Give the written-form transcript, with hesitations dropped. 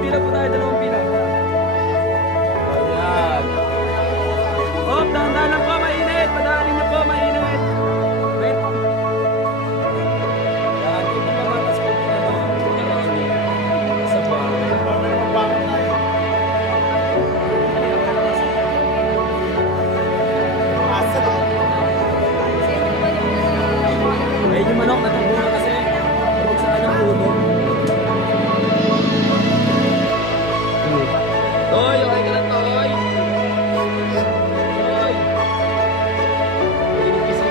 pila po tayo, dalawang pila. Ayan. Oh, dahan-dahan lang po, mainit. Padaanin niyo po, mainit. Wait. Yan, ito pa matas po. Sa buwan. Ayun yung manok, natubo na kasi. Huwag sa kanyang puno. Toy, okay ka lang, Toy. Toy. Init kasi.